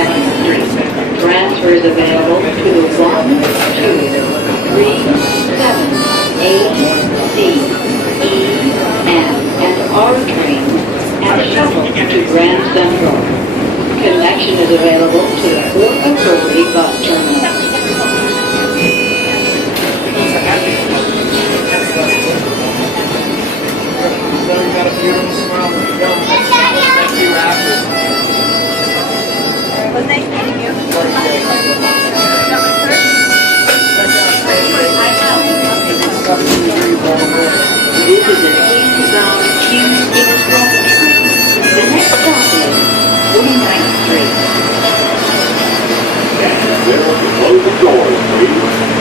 2nd Street. Transfer is available to the 1, 2, 3, 7, 8, D, E, M, and R trains and shuttle to Grand Central. Connection is available to the Port Authority bus terminal. Well, nice meeting you. This is an eastbound Q-East train. The next stop is 49th Street. And there will be closing doors, please.